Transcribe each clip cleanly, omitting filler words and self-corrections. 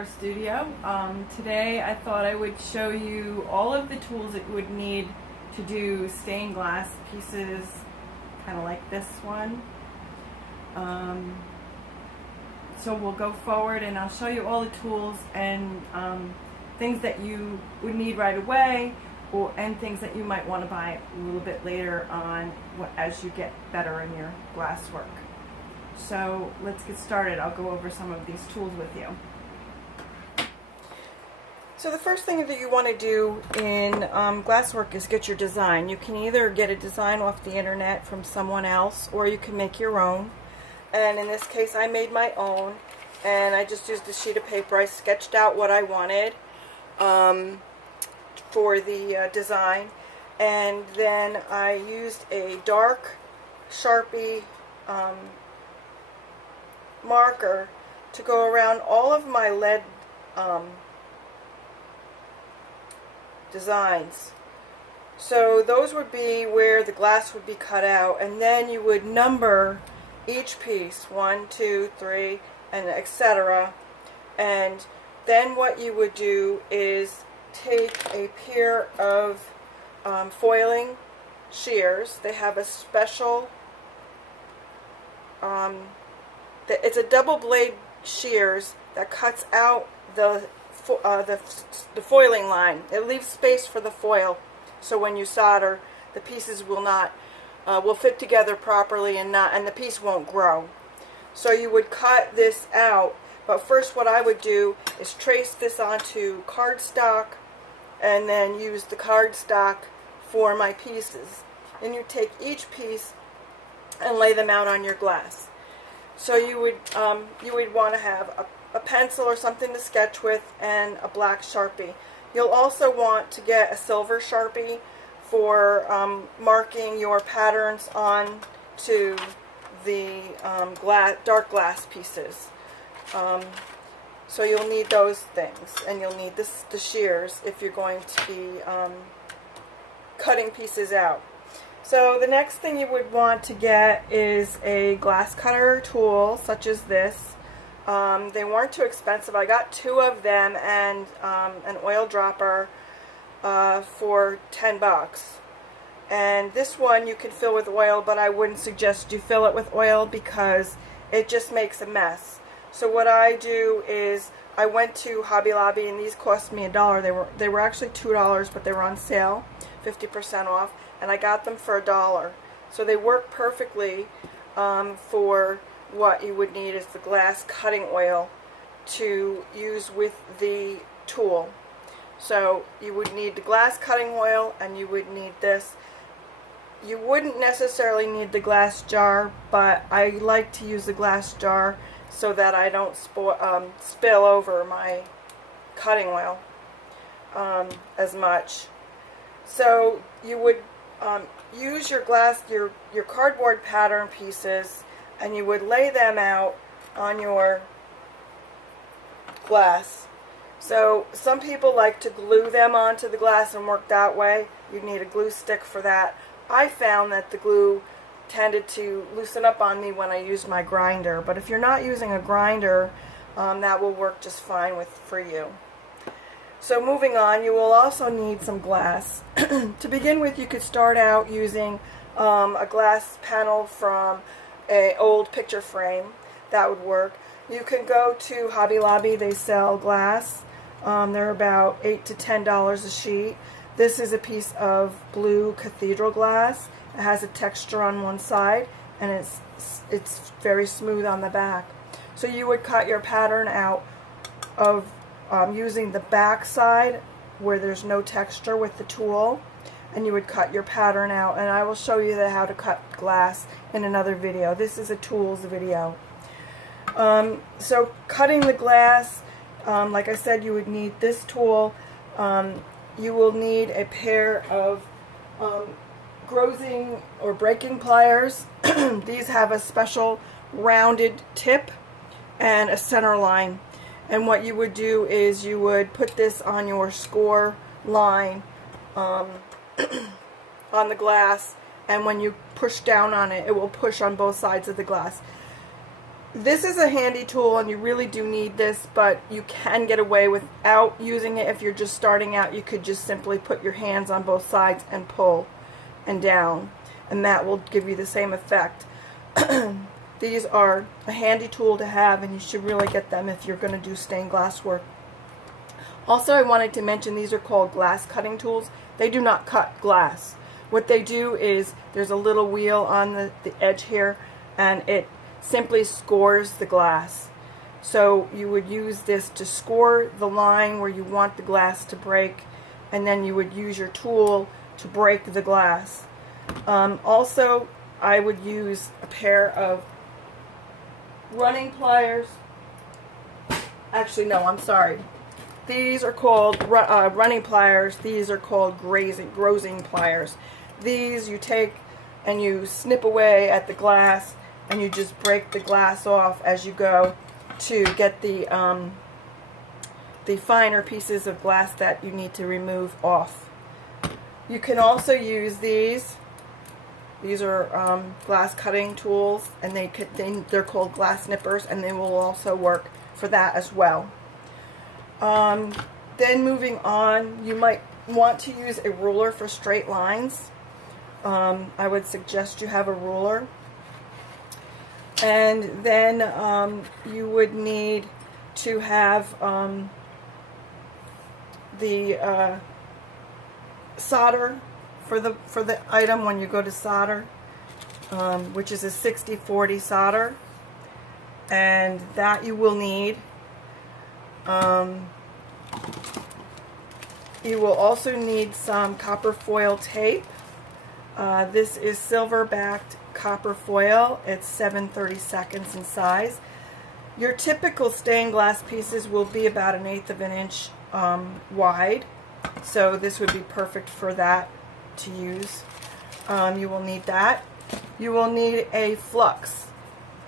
our studio. Today I thought I would show you all of the tools that you would need to do stained glass pieces, kind of like this one. So we'll go forward and I'll show you all the tools and things that you would need right away, and things that you might want to buy a little bit later on as you get better in your glass work. So let's get started. I'll go over some of these tools with you. So the first thing that you want to do in glasswork is get your design. You can either get a design off the internet from someone else, or you can make your own. And in this case I made my own, and I just used a sheet of paper. I sketched out what I wanted for the design, and then I used a dark Sharpie marker to go around all of my lead designs. So those would be where the glass would be cut out, and then you would number each piece, 1, 2, 3, and etc. And then what you would do is take a pair of foiling shears. They have a special it's a double blade shears that cuts out the foiling line. It leaves space for the foil, so when you solder, the pieces will fit together properly, and the piece won't grow. So you would cut this out, but first what I would do is trace this onto cardstock and then use the cardstock for my pieces. And you take each piece and lay them out on your glass. So you would want to have a pencil or something to sketch with, and a black Sharpie. You'll also want to get a silver Sharpie for marking your patterns on to the dark glass pieces. So you'll need those things, and you'll need the shears if you're going to be cutting pieces out. So the next thing you would want to get is a glass cutter tool, such as this. They weren't too expensive. I got 2 of them and an oil dropper for $10. And this one you can fill with oil, but I wouldn't suggest you fill it with oil because it just makes a mess. So what I do is I went to Hobby Lobby, and these cost me $1. They were actually $2, but they were on sale, 50% off, and I got them for $1. So they work perfectly for what you would need is the glass cutting oil to use with the tool. So you would need the glass cutting oil, and you would need this. You wouldn't necessarily need the glass jar, but I like to use the glass jar so that I don't spill over my cutting oil as much. So you would use your cardboard pattern pieces, and you would lay them out on your glass. So some people like to glue them onto the glass and work that way. You need a glue stick for that. I found that the glue tended to loosen up on me when I used my grinder, but if you're not using a grinder, that will work just fine for you. So moving on, you will also need some glass. To begin with, you could start out using a glass panel from an old picture frame. That would work. You can go to Hobby Lobby. They sell glass. They're about $8 to $10 a sheet. This is a piece of blue cathedral glass. It has a texture on one side, and it's very smooth on the back. So you would cut your pattern out of using the back side where there's no texture with the tool, and you would cut your pattern out, and I will show you how to cut glass in another video. This is a tools video. So cutting the glass, like I said, you would need this tool. You will need a pair of grozing or breaking pliers. These have a special rounded tip and a center line. And what you would do is you would put this on your score line on the glass, and when you push down on it, it will push on both sides of the glass. This is a handy tool and you really do need this, but you can get away without using it if you're just starting out. You could just simply put your hands on both sides and pull and down, and that will give you the same effect. These are a handy tool to have, and you should really get them if you're going to do stained glass work. Also, I wanted to mention these are called glass cutting tools. They do not cut glass. What they do is there's a little wheel on the edge here, and it simply scores the glass. So you would use this to score the line where you want the glass to break, and then you would use your tool to break the glass. Also, I would use a pair of running pliers. Actually, no, I'm sorry. These are called running pliers. These are called grazing pliers. These you take and you snip away at the glass, and you just break the glass off as you go to get the finer pieces of glass that you need to remove off. You can also use these. These are glass cutting tools, and they're called glass nippers, and they will also work for that as well. Then moving on, you might want to use a ruler for straight lines. I would suggest you have a ruler. And then you would need to have the solder for the item when you go to solder, which is a 60-40 solder, and that you will need. You will also need some copper foil tape. This is silver-backed copper foil. It's 7/32 in size. Your typical stained glass pieces will be about 1/8 of an inch wide, so this would be perfect for that to use. You will need that. You will need a flux,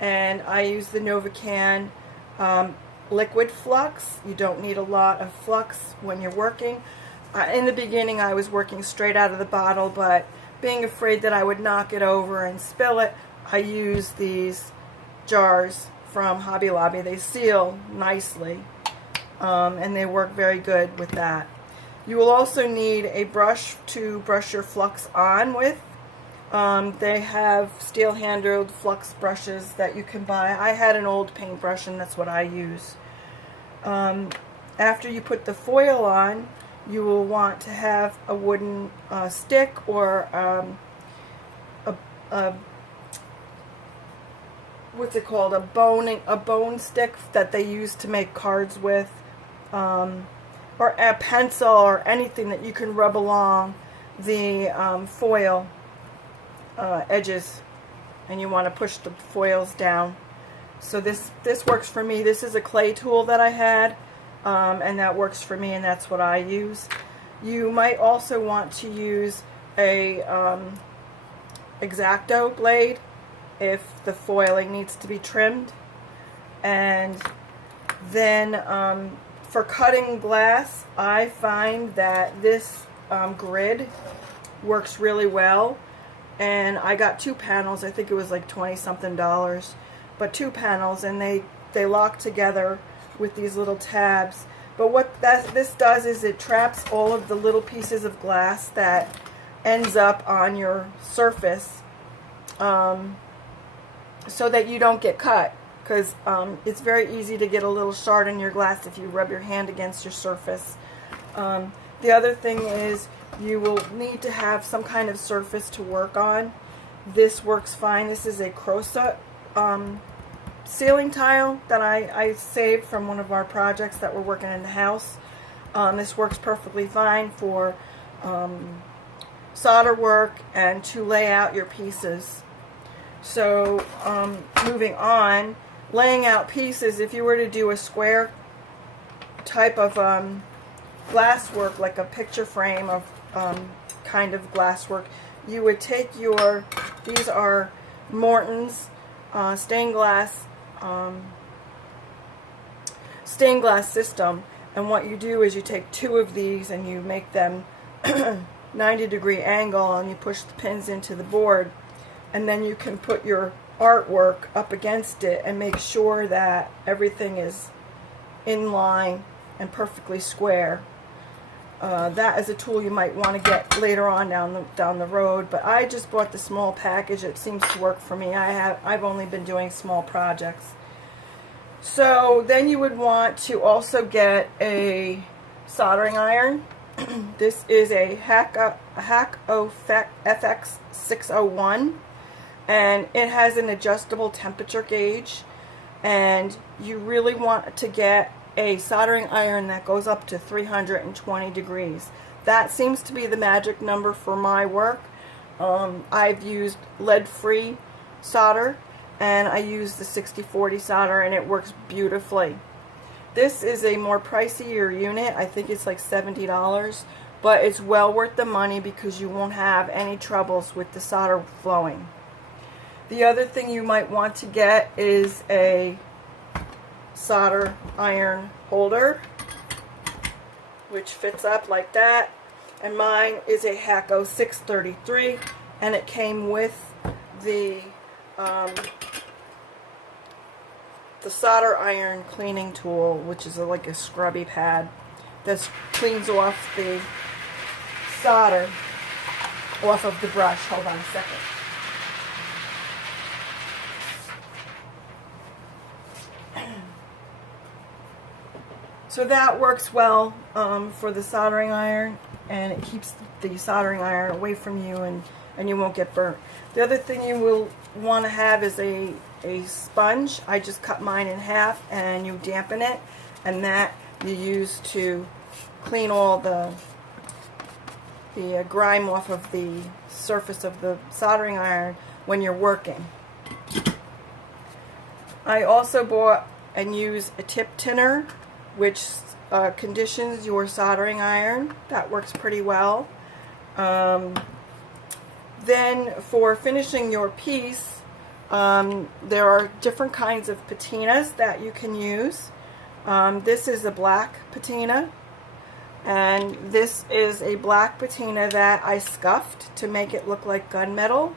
and I use the Novacan liquid flux. You don't need a lot of flux when you're working. In the beginning I was working straight out of the bottle, but being afraid that I would knock it over and spill it, I use these jars from Hobby Lobby. They seal nicely, and they work very good with that. You will also need a brush to brush your flux on with. They have steel-handled flux brushes that you can buy. I had an old paintbrush, and that's what I use. After you put the foil on, you will want to have a wooden stick or what's it called? A bone stick that they use to make cards with, or a pencil or anything that you can rub along the foil edges, and you want to push the foils down. So this works for me. This is a clay tool that I had, and that works for me, and that's what I use. You might also want to use a X-Acto blade if the foiling needs to be trimmed. And then for cutting glass, I find that this grid works really well, and I got 2 panels. I think it was like $20-something, but 2 panels, and they lock together with these little tabs. But what this does is it traps all of the little pieces of glass that ends up on your surface, so that you don't get cut, because it's very easy to get a little shard in your glass if you rub your hand against your surface. The other thing is you will need to have some kind of surface to work on. This works fine. This is a Crosa ceiling tile that I saved from one of our projects that we're working in the house. This works perfectly fine for solder work and to lay out your pieces. So moving on, laying out pieces, if you were to do a square type of glass work, like a picture frame of kind of glass work, you would take these are Morton's stained glass system, and what you do is you take 2 of these and you make them 90-degree angle, and you push the pins into the board, and then you can put your artwork up against it and make sure that everything is in line and perfectly square. That is a tool you might want to get later on down the road, but I just bought the small package. It seems to work for me. I've only been doing small projects. So then you would want to also get a soldering iron. This is a Hacko FX 601, and it has an adjustable temperature gauge, and you really want to get a soldering iron that goes up to 320 degrees. That seems to be the magic number for my work. I've used lead-free solder, and I use the 6040 solder, and it works beautifully. This is a more pricier unit. I think it's like $70, but it's well worth the money because you won't have any troubles with the solder flowing. The other thing you might want to get is a solder iron holder, which fits up like that, and mine is a Hacko 633, and it came with the solder iron cleaning tool, which is like a scrubby pad that cleans off the solder off of the brush. Hold on a second. So that works well for the soldering iron, and it keeps the soldering iron away from you, and you won't get burnt. The other thing you will want to have is a sponge. I just cut mine in half, and you dampen it, and that you use to clean all the grime off of the surface of the soldering iron when you're working. I also bought and use a tip tinner, which conditions your soldering iron. That works pretty well. Then for finishing your piece, there are different kinds of patinas that you can use. This is a black patina, and this is a black patina that I scuffed to make it look like gunmetal.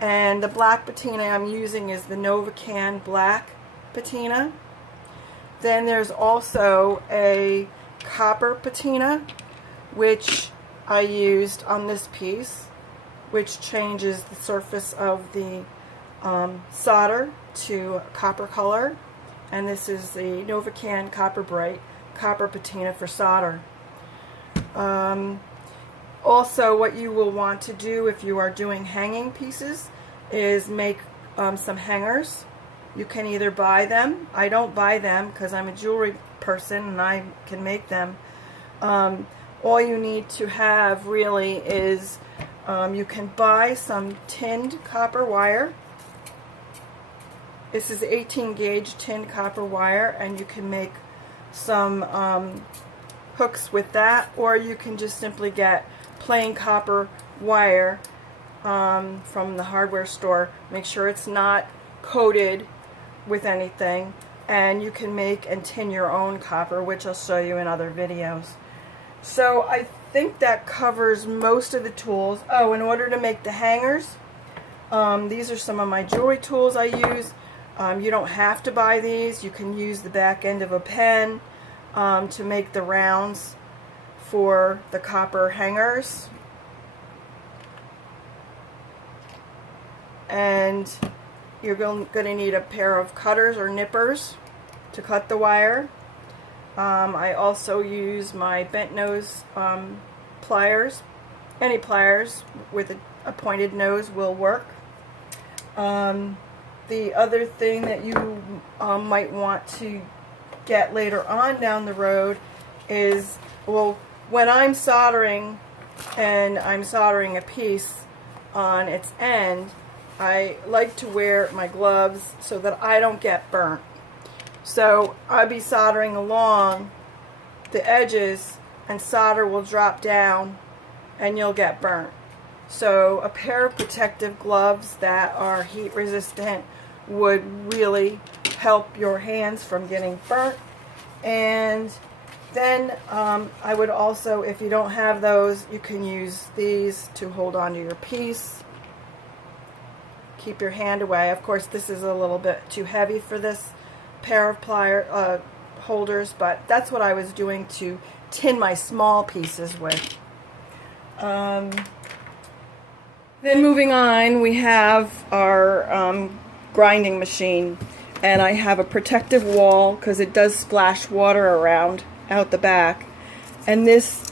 And the black patina I'm using is the Novacan black patina. Then there's also a copper patina, which I used on this piece, which changes the surface of the solder to copper color. And this is the Novacan Copper Bright copper patina for solder. Also, what you will want to do if you are doing hanging pieces is make some hangers. You can either buy them. I don't buy them because I'm a jewelry person and I can make them. All you need to have really is you can buy some tinned copper wire. This is 18 gauge tinned copper wire, and you can make some hooks with that, or you can just simply get plain copper wire from the hardware store. Make sure it's not coated with anything, and you can make and tin your own copper, which I'll show you in other videos. So I think that covers most of the tools. Oh, in order to make the hangers, these are some of my jewelry tools I use. You don't have to buy these. You can use the back end of a pen to make the rounds for the copper hangers. And you're going to need a pair of cutters or nippers to cut the wire. I also use my bent nose pliers. Any pliers with a pointed nose will work. The other thing that you might want to get later on down the road is, well, when I'm soldering and I'm soldering a piece on its end, I like to wear my gloves so that I don't get burnt. So I'll be soldering along the edges and solder will drop down and you'll get burnt. So a pair of protective gloves that are heat resistant would really help your hands from getting burnt. And then I would also, if you don't have those, you can use these to hold on to your piece. keep your hand away. Of course, this is a little bit too heavy for this pair of plier holders, but that's what I was doing to tin my small pieces with. Then moving on, we have our grinding machine, and I have a protective wall because it does splash water around out the back, and this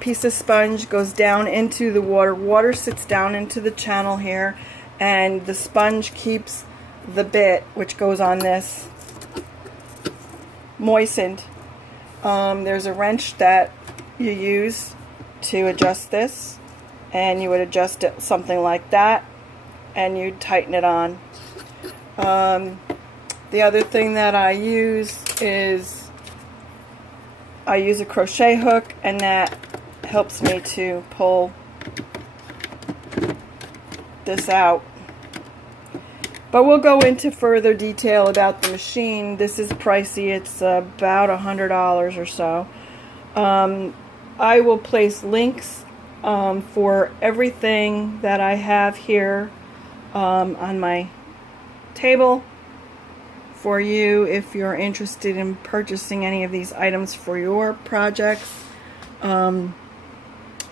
piece of sponge goes down into the water. Water sits down into the channel here, and the sponge keeps the bit, which goes on this, moistened. There's a wrench that you use to adjust this, and you would adjust it something like that, and you'd tighten it on. The other thing that I use is I use a crochet hook, and that helps me to pull this out. But we'll go into further detail about the machine. This is pricey. It's about $100 or so. I will place links for everything that I have here on my table for you if you're interested in purchasing any of these items for your projects. I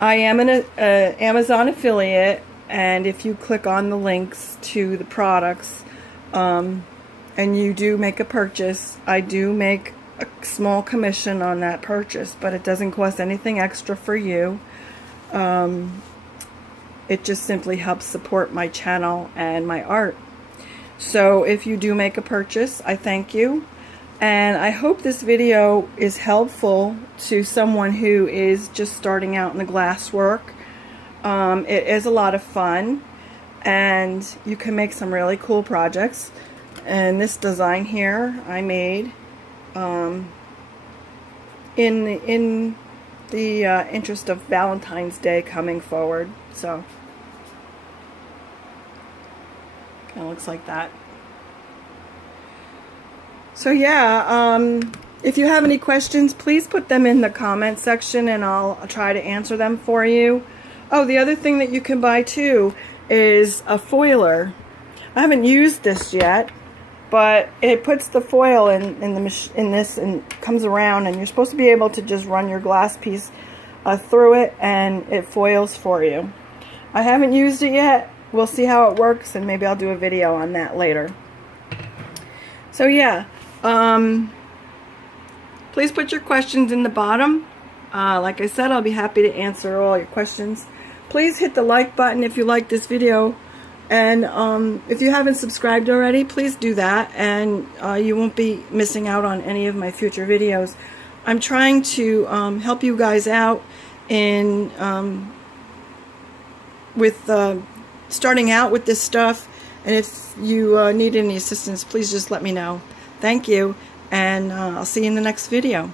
am an Amazon affiliate, and if you click on the links to the products and you do make a purchase, I do make a small commission on that purchase, but it doesn't cost anything extra for you. It just simply helps support my channel and my art. So if you do make a purchase, I thank you, and I hope this video is helpful to someone who is just starting out in the glass work. It is a lot of fun, and you can make some really cool projects. And this design here I made in the interest of Valentine's Day coming forward. So kind of looks like that. So yeah, if you have any questions, please put them in the comment section, and I'll try to answer them for you. Oh, the other thing that you can buy too is a foiler. I haven't used this yet, but it puts the foil in this and comes around, and you're supposed to be able to just run your glass piece through it, and it foils for you. I haven't used it yet. We'll see how it works, and maybe I'll do a video on that later. So yeah, please put your questions in the bottom. Like I said, I'll be happy to answer all your questions. Please hit the like button if you like this video, and if you haven't subscribed already, please do that, and you won't be missing out on any of my future videos. I'm trying to help you guys out in with starting out with this stuff, and if you need any assistance, please just let me know. Thank you, and I'll see you in the next video.